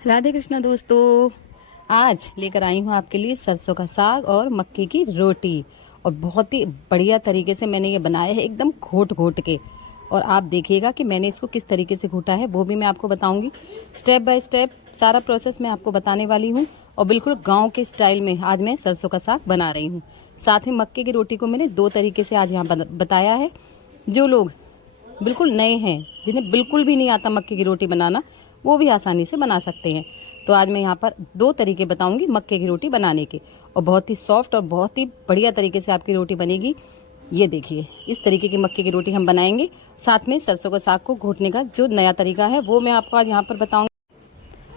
राधे कृष्णा दोस्तों, आज लेकर आई हूँ आपके लिए सरसों का साग और मक्के की रोटी। और बहुत ही बढ़िया तरीके से मैंने ये बनाया है, एकदम घोट घोट के। और आप देखिएगा कि मैंने इसको किस तरीके से घोटा है, वो भी मैं आपको बताऊंगी। स्टेप बाय स्टेप सारा प्रोसेस मैं आपको बताने वाली हूँ। और बिल्कुल गाँव के स्टाइल में आज मैं सरसों का साग बना रही हूँ। साथ ही मक्के की रोटी को मैंने 2 तरीके से आज यहाँ बताया है। जो लोग बिल्कुल नए हैं, जिन्हें बिल्कुल भी नहीं आता मक्के की रोटी बनाना, वो भी आसानी से बना सकते हैं। तो आज मैं यहाँ पर 2 तरीके बताऊंगी मक्के की रोटी बनाने के। और बहुत ही सॉफ्ट और बहुत ही बढ़िया तरीके से आपकी रोटी बनेगी। ये देखिए, इस तरीके की मक्के की रोटी हम बनाएंगे। साथ में सरसों का साग को घोटने का जो नया तरीका है वो मैं आपको आज यहाँ पर बताऊंगी।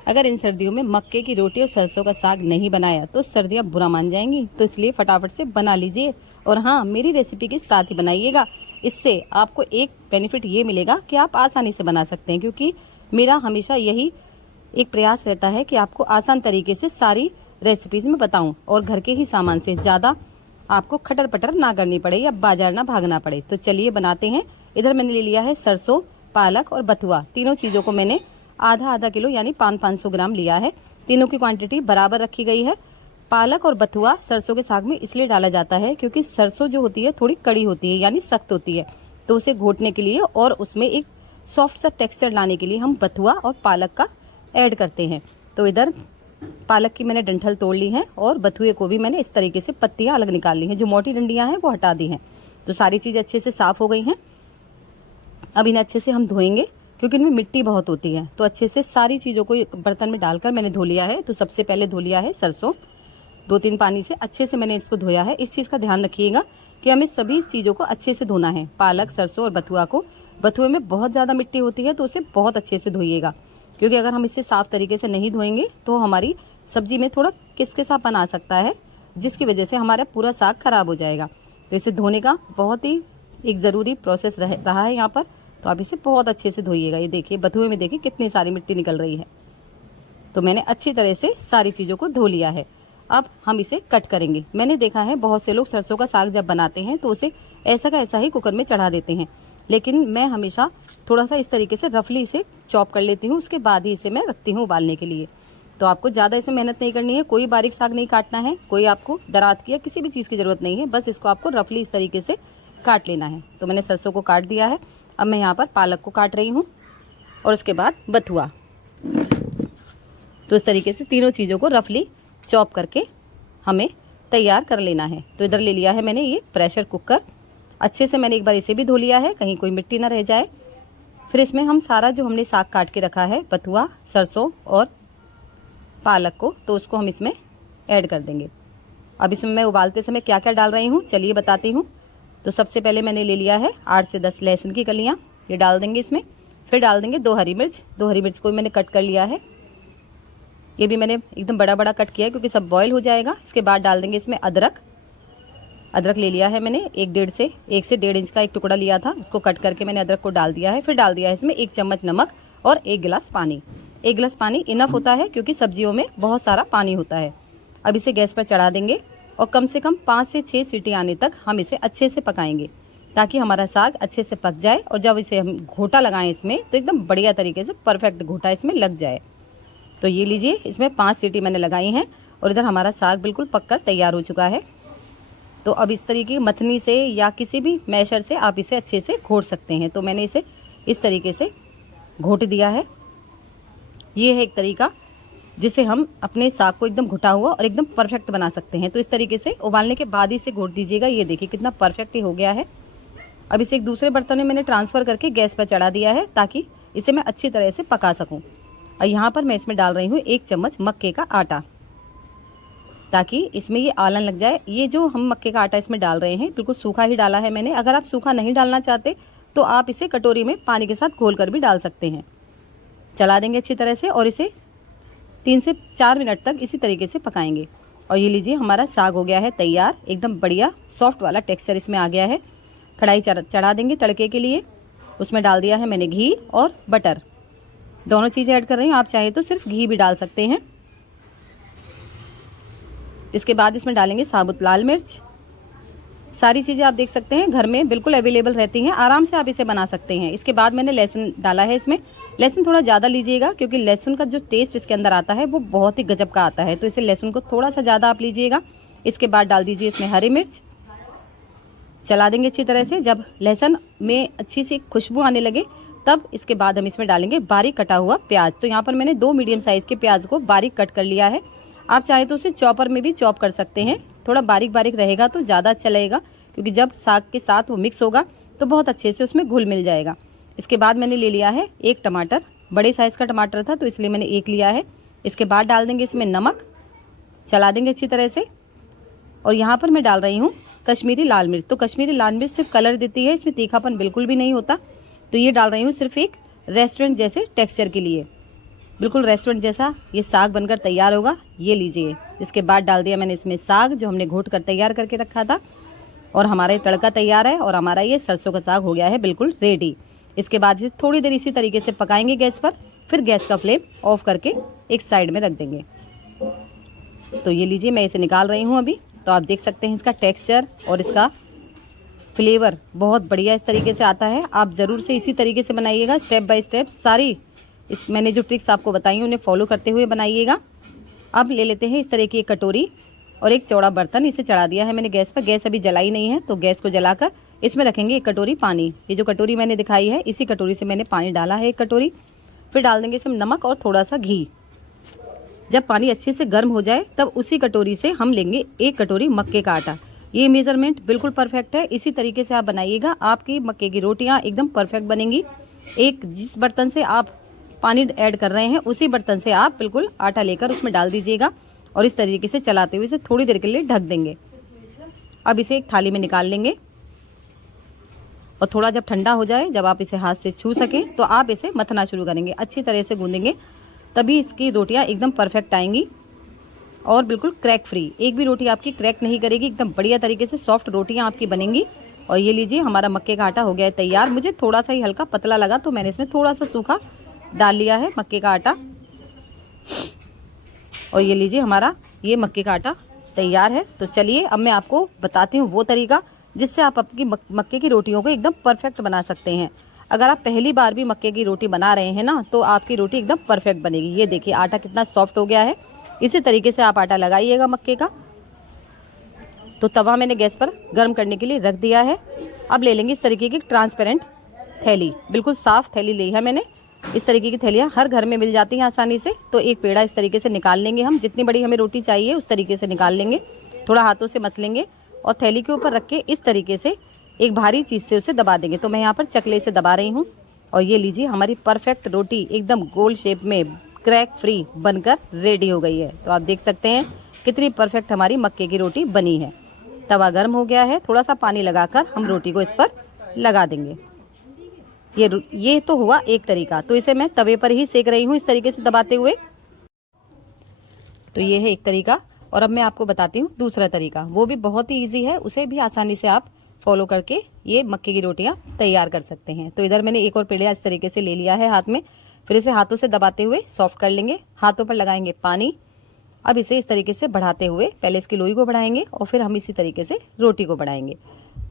अगर इन सर्दियों में मक्के की रोटी और सरसों का साग नहीं बनाया तो सर्दियाँ बुरा मान जाएंगी। तो इसलिए फटाफट से बना लीजिए। और हाँ, मेरी रेसिपी के साथ ही बनाइएगा। इससे आपको एक बेनिफिट ये मिलेगा कि आप आसानी से बना सकते हैं, क्योंकि मेरा हमेशा यही एक प्रयास रहता है कि आपको आसान तरीके से सारी रेसिपीज में बताऊं और घर के ही सामान से ज़्यादा आपको खटर पटर ना करनी पड़े या बाजार ना भागना पड़े। तो चलिए बनाते हैं। इधर मैंने ले लिया है सरसों, पालक और बथुआ। तीनों चीज़ों को मैंने आधा आधा किलो यानी 500 ग्राम लिया है। तीनों की क्वांटिटी बराबर रखी गई है। पालक और बथुआ सरसों के साग में इसलिए डाला जाता है क्योंकि सरसों जो होती है थोड़ी कड़ी होती है, यानी सख्त होती है। तो उसे घोटने के लिए और उसमें एक सॉफ्ट सा टेक्सचर लाने के लिए हम बथुआ और पालक का ऐड करते हैं। तो इधर पालक की मैंने डंठल तोड़ ली है और बथुए को भी मैंने इस तरीके से पत्तियां अलग निकाल ली हैं। जो मोटी डंडियां हैं वो हटा दी हैं। तो सारी चीज़ अच्छे से साफ हो गई हैं। अब इन्हें अच्छे से हम धोएंगे क्योंकि इनमें मिट्टी बहुत होती है। तो अच्छे से सारी चीज़ों को बर्तन में डालकर मैंने धो लिया है। तो सबसे पहले धो लिया है सरसों, 2-3 पानी से अच्छे से मैंने इसको धोया है। इस चीज़ का ध्यान रखिएगा कि हमें सभी चीज़ों को अच्छे से धोना है। पालक, सरसों और बथुआ को। बथुए में बहुत ज़्यादा मिट्टी होती है तो उसे बहुत अच्छे से धोइएगा, क्योंकि अगर हम इसे साफ तरीके से नहीं धोएंगे तो हमारी सब्जी में थोड़ा किसकिसापन आ सकता है, जिसकी वजह से हमारा पूरा साग खराब हो जाएगा। तो इसे धोने का बहुत ही एक ज़रूरी प्रोसेस रहा है यहाँ पर। तो आप इसे बहुत अच्छे से धोइएगा। ये देखिए, बथुए में देखिए कितनी सारी मिट्टी निकल रही है। तो मैंने अच्छी तरह से सारी चीज़ों को धो लिया है। अब हम इसे कट करेंगे। मैंने देखा है बहुत से लोग सरसों का साग जब बनाते हैं तो उसे ऐसा का ऐसा ही कुकर में चढ़ा देते हैं, लेकिन मैं हमेशा थोड़ा सा इस तरीके से रफली इसे चॉप कर लेती हूँ। उसके बाद ही इसे मैं रखती हूँ उबालने के लिए। तो आपको ज़्यादा इसमें मेहनत नहीं करनी है, कोई बारीक साग नहीं काटना है, कोई आपको दरात की या किसी भी चीज़ की ज़रूरत नहीं है। बस इसको आपको रफली इस तरीके से काट लेना है। तो मैंने सरसों को काट दिया है। अब मैं यहाँ पर पालक को काट रही हूँ और उसके बाद बथुआ। तो इस तरीके से तीनों चीज़ों को रफली चॉप करके हमें तैयार कर लेना है। तो इधर ले लिया है मैंने ये प्रेशर कुकर। अच्छे से मैंने एक बार इसे भी धो लिया है, कहीं कोई मिट्टी ना रह जाए। फिर इसमें हम सारा जो हमने साग काट के रखा है, बथुआ, सरसों और पालक को, तो उसको हम इसमें ऐड कर देंगे। अब इसमें मैं उबालते समय क्या क्या डाल रही हूँ चलिए बताती हूँ। तो सबसे पहले मैंने ले लिया है 8 से 10 लहसुन की कलियाँ, ये डाल देंगे इसमें। फिर डाल देंगे 2 हरी मिर्च। 2 हरी मिर्च को भी मैंने कट कर लिया है। ये भी मैंने एकदम बड़ा बड़ा कट किया है क्योंकि सब बॉईल हो जाएगा। इसके बाद डाल देंगे इसमें अदरक। अदरक ले लिया है मैंने 1 से 1.5 इंच का एक टुकड़ा लिया था, उसको कट करके मैंने अदरक को डाल दिया है। फिर डाल दिया है इसमें 1 चम्मच नमक और 1 गिलास पानी। 1 गिलास पानी इनफ होता है क्योंकि सब्जियों में बहुत सारा पानी होता है। अब इसे गैस पर चढ़ा देंगे और कम से कम 5 से 6 सीटी आने तक हम इसे अच्छे से पकाएंगे, ताकि हमारा साग अच्छे से पक जाए। और जब इसे हम घोटा लगाएं इसमें तो एकदम बढ़िया तरीके से परफेक्ट घोटा इसमें लग जाए। तो ये लीजिए, इसमें 5 सीटी मैंने लगाई हैं और इधर हमारा साग बिल्कुल पककर तैयार हो चुका है। तो अब इस तरीके की मथनी से या किसी भी मैशर से आप इसे अच्छे से घोट सकते हैं। तो मैंने इसे इस तरीके से घोट दिया है। ये है एक तरीका जिसे हम अपने साग को एकदम घुटा हुआ और एकदम परफेक्ट बना सकते हैं। तो इस तरीके से उबालने के बाद ही इसे घोट दीजिएगा। ये देखिए कितना परफेक्ट ही हो गया है। अब इसे एक दूसरे बर्तन में मैंने ट्रांसफ़र करके गैस पर चढ़ा दिया है ताकि इसे मैं अच्छी तरह से पका सकूं। और यहाँ पर मैं इसमें डाल रही हूँ 1 चम्मच मक्के का आटा, ताकि इसमें ये आलन लग जाए। ये जो हम मक्के का आटा इसमें डाल रहे हैं बिल्कुल सूखा ही डाला है मैंने। अगर आप सूखा नहीं डालना चाहते तो आप इसे कटोरी में पानी के साथ घोल कर भी डाल सकते हैं। चला देंगे अच्छी तरह से और इसे 3 से 4 मिनट तक इसी तरीके से पकाएंगे। और ये लीजिए, हमारा साग हो गया है तैयार। एकदम बढ़िया सॉफ्ट वाला टेक्सचर इसमें आ गया है। कढ़ाई चढ़ा देंगे तड़के के लिए। उसमें डाल दिया है मैंने घी और बटर, दोनों चीज़ें ऐड कर रही हूँ। आप चाहे तो सिर्फ घी भी डाल सकते हैं। इसके बाद इसमें डालेंगे साबुत लाल मिर्च, सारी चीज़ें आप देख सकते हैं घर में बिल्कुल अवेलेबल रहती हैं, आराम से आप इसे बना सकते हैं। इसके बाद मैंने लहसुन डाला है इसमें। लहसुन थोड़ा ज़्यादा लीजिएगा क्योंकि लहसुन का जो टेस्ट इसके अंदर आता है वो बहुत ही गजब का आता है, तो इसे लहसुन को थोड़ा सा ज़्यादा आप लीजिएगा। इसके बाद डाल दीजिए इसमें हरी मिर्च, चला देंगे अच्छी तरह से। जब लहसुन में अच्छी सी खुशबू आने लगे तब इसके बाद हम इसमें डालेंगे बारीक कटा हुआ प्याज। तो यहाँ पर मैंने 2 मीडियम साइज़ के प्याज को बारीक कट कर लिया है। आप चाहे तो उसे चॉपर में भी चॉप कर सकते हैं, थोड़ा बारीक बारीक रहेगा तो ज़्यादा अच्छा लगेगा क्योंकि जब साग के साथ वो मिक्स होगा तो बहुत अच्छे से उसमें घुल मिल जाएगा। इसके बाद मैंने ले लिया है 1 टमाटर, बड़े साइज़ का टमाटर था तो इसलिए मैंने 1 लिया है। इसके बाद डाल देंगे इसमें नमक, चला देंगे अच्छी तरह से। और यहाँ पर मैं डाल रही हूँ कश्मीरी लाल मिर्च। तो कश्मीरी लाल मिर्च सिर्फ कलर देती है, इसमें तीखापन बिल्कुल भी नहीं होता। तो ये डाल रही हूँ सिर्फ एक रेस्टोरेंट जैसे टेक्सचर के लिए, बिल्कुल रेस्टोरेंट जैसा ये साग बनकर तैयार होगा। ये लीजिए। इसके बाद डाल दिया मैंने इसमें साग जो हमने घोट कर तैयार करके रखा था, और हमारा तड़का तैयार है और हमारा ये सरसों का साग हो गया है बिल्कुल रेडी। इसके बाद इसे थोड़ी देर इसी तरीके से पकाएंगे गैस पर, फिर गैस का फ्लेम ऑफ करके एक साइड में रख देंगे। तो ये लीजिए, मैं इसे निकाल रही हूँ अभी। तो आप देख सकते हैं इसका टेक्सचर और इसका फ्लेवर बहुत बढ़िया इस तरीके से आता है। आप ज़रूर से इसी तरीके से बनाइएगा, स्टेप बाय स्टेप सारी इस मैंने जो ट्रिक्स आपको बताई उन्हें फॉलो करते हुए बनाइएगा। अब ले लेते हैं इस तरह की एक कटोरी और एक चौड़ा बर्तन, इसे चढ़ा दिया है मैंने गैस पर। गैस अभी जलाई नहीं है तो गैस को जलाकर इसमें रखेंगे 1 कटोरी पानी। ये जो कटोरी मैंने दिखाई है इसी कटोरी से मैंने पानी डाला है 1 कटोरी। फिर डाल देंगे इसमें नमक और थोड़ा सा घी। जब पानी अच्छे से गर्म हो जाए तब उसी कटोरी से हम लेंगे 1 कटोरी मक्के का आटा। ये मेजरमेंट बिल्कुल परफेक्ट है, इसी तरीके से आप बनाइएगा, आपकी मक्के की रोटियां एकदम परफेक्ट बनेंगी। एक जिस बर्तन से आप पानी ऐड कर रहे हैं उसी बर्तन से आप बिल्कुल आटा लेकर उसमें डाल दीजिएगा और इस तरीके से चलाते हुए इसे थोड़ी देर के लिए ढक देंगे। अब इसे एक थाली में निकाल लेंगे और थोड़ा जब ठंडा हो जाए, जब आप इसे हाथ से छू सकें तो आप इसे मथना शुरू करेंगे, अच्छी तरह से गूंदेंगे, तभी इसकी रोटियां एकदम परफेक्ट आएंगी और बिल्कुल क्रैक फ्री। एक भी रोटी आपकी क्रैक नहीं करेगी, एकदम बढ़िया तरीके से सॉफ्ट रोटियां आपकी बनेंगी। और ये लीजिए, हमारा मक्के का आटा हो गया है तैयार। मुझे थोड़ा सा ही हल्का पतला लगा तो मैंने इसमें थोड़ा सा सूखा डाल लिया है मक्के का आटा। और ये लीजिए, हमारा ये मक्के का आटा तैयार है। तो चलिए अब मैं आपको बताती हूँ वो तरीका जिससे आप अपनी मक्के की रोटियों को एकदम परफेक्ट बना सकते हैं। अगर आप पहली बार भी मक्के की रोटी बना रहे हैं ना तो आपकी रोटी एकदम परफेक्ट बनेगी। ये देखिए आटा कितना सॉफ्ट हो गया है। इसी तरीके से आप आटा लगाइएगा मक्के का। तो तवा मैंने गैस पर गर्म करने के लिए रख दिया है। अब ले लेंगे इस तरीके की ट्रांसपेरेंट थैली, बिल्कुल साफ थैली ली है मैंने। इस तरीके की थैलियाँ हर घर में मिल जाती हैं आसानी से। तो एक पेड़ा इस तरीके से निकाल लेंगे हम, जितनी बड़ी हमें रोटी चाहिए उस तरीके से निकाल लेंगे, थोड़ा हाथों से मस लेंगे और थैली के ऊपर रख के इस तरीके से एक भारी चीज़ से उसे दबा देंगे। तो मैं यहाँ पर चकले से दबा रही हूँ और ये लीजिए, हमारी परफेक्ट रोटी एकदम गोल शेप में क्रैक फ्री बनकर रेडी हो गई है। तो आप देख सकते हैं कितनी परफेक्ट हमारी मक्के की रोटी बनी है। तवा गर्म हो गया है, थोड़ा सा पानी लगाकर हम रोटी को इस पर लगा देंगे। ये तो हुआ एक तरीका। तो इसे मैं तवे पर ही सेक रही हूँ इस तरीके से दबाते हुए। तो ये है एक तरीका। और अब मैं आपको बताती हूँ दूसरा तरीका, वो भी बहुत ही ईजी है, उसे भी आसानी से आप फॉलो करके ये मक्के की रोटियां तैयार कर सकते हैं। तो इधर मैंने एक और पेड़ा इस तरीके से ले लिया है हाथ में। फिर इसे हाथों से दबाते हुए सॉफ्ट कर लेंगे। हाथों पर लगाएंगे पानी। अब इसे इस तरीके से बढ़ाते हुए पहले इसकी लोई को बढ़ाएंगे और फिर हम इसी तरीके से रोटी को बढ़ाएंगे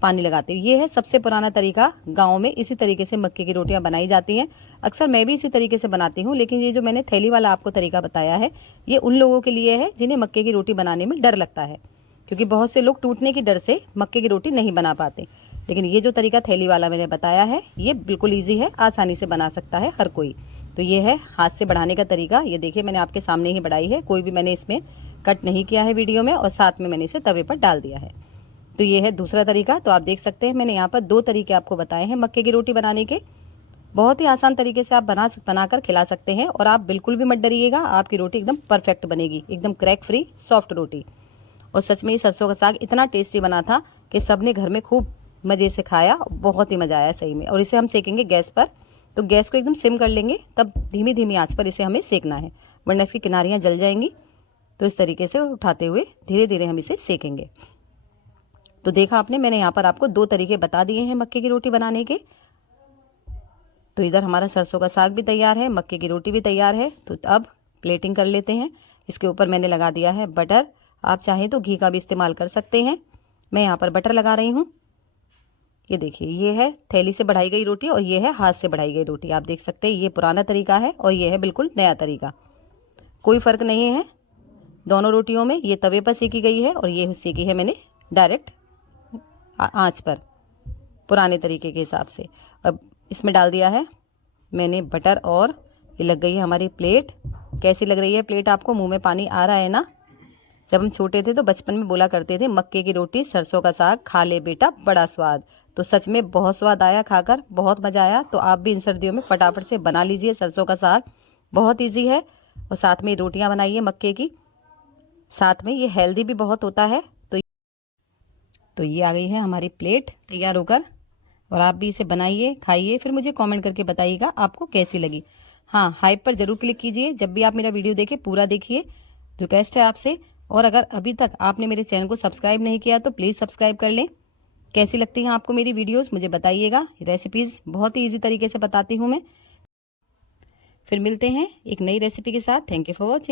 पानी लगाते हुए। ये है सबसे पुराना तरीका, गाँव में इसी तरीके से मक्के की रोटियां बनाई जाती हैं। अक्सर मैं भी इसी तरीके से बनाती हूँ, लेकिन ये जो मैंने थैली वाला आपको तरीका बताया है ये उन लोगों के लिए है जिन्हें मक्के की रोटी बनाने में डर लगता है, क्योंकि बहुत से लोग टूटने के डर से मक्के की रोटी नहीं बना पाते। लेकिन ये जो तरीका थैली वाला मैंने बताया है ये बिल्कुल ईजी है, आसानी से बना सकता है हर कोई। तो ये है हाथ से बढ़ाने का तरीका। ये देखिए मैंने आपके सामने ही बढ़ाई है, कोई भी मैंने इसमें कट नहीं किया है वीडियो में, और साथ में मैंने इसे तवे पर डाल दिया है। तो ये है दूसरा तरीका। तो आप देख सकते हैं मैंने यहाँ पर 2 तरीके आपको बताए हैं मक्के की रोटी बनाने के। बहुत ही आसान तरीके से आप बनाकर खिला सकते हैं और आप बिल्कुल भी मत डरिएगा, आपकी रोटी एकदम परफेक्ट बनेगी, एकदम क्रैक फ्री सॉफ्ट रोटी। और सच में ये सरसों का साग इतना टेस्टी बना था कि सबने घर में खूब मज़े से खाया, बहुत ही मज़ा आया सही में। और इसे हम सेकेंगे गैस पर। तो गैस को एकदम सिम कर लेंगे, तब धीमी धीमी आंच पर इसे हमें सेकना है, वरना इसकी किनारियाँ जल जाएंगी। तो इस तरीके से उठाते हुए धीरे धीरे हम इसे सेकेंगे। तो देखा आपने, मैंने यहाँ पर आपको 2 तरीके बता दिए हैं मक्के की रोटी बनाने के। तो इधर हमारा सरसों का साग भी तैयार है, मक्के की रोटी भी तैयार है। तो अब प्लेटिंग कर लेते हैं। इसके ऊपर मैंने लगा दिया है बटर, आप चाहें तो घी का भी इस्तेमाल कर सकते हैं। मैं यहाँ पर बटर लगा रही हूँ। ये देखिए, ये है थैली से बढ़ाई गई रोटी और ये है हाथ से बढ़ाई गई रोटी। आप देख सकते हैं ये पुराना तरीका है और ये है बिल्कुल नया तरीका। कोई फ़र्क नहीं है दोनों रोटियों में। ये तवे पर सेकी गई है और ये सेकी है मैंने डायरेक्ट आंच पर, पुराने तरीके के हिसाब से। अब इसमें डाल दिया है मैंने बटर और ये लग गई है हमारी प्लेट। कैसी लग रही है प्लेट आपको? मुंह में पानी आ रहा है ना? जब हम छोटे थे तो बचपन में बोला करते थे, मक्के की रोटी सरसों का साग खा ले बेटा बड़ा स्वाद। तो सच में बहुत स्वाद आया खाकर, बहुत मज़ा आया। तो आप भी इन सर्दियों में फटाफट से बना लीजिए सरसों का साग, बहुत ईजी है। और साथ में रोटियां बनाइए मक्के की, साथ में ये हेल्दी भी बहुत होता है। तो ये आ गई है हमारी प्लेट तैयार होकर, और आप भी इसे बनाइए, खाइए, फिर मुझे कमेंट करके बताइएगा आपको कैसी लगी। हाँ, हाइप पर जरूर क्लिक कीजिए जब भी आप मेरा वीडियो देखें, पूरा देखिए, रिक्वेस्ट है आपसे। और अगर अभी तक आपने मेरे चैनल को सब्सक्राइब नहीं किया तो प्लीज़ सब्सक्राइब कर लें। कैसी लगती हैं आपको मेरी वीडियोस मुझे बताइएगा। रेसिपीज़ बहुत ही ईजी तरीके से बताती हूँ मैं। फिर मिलते हैं एक नई रेसिपी के साथ। Thank you for watching.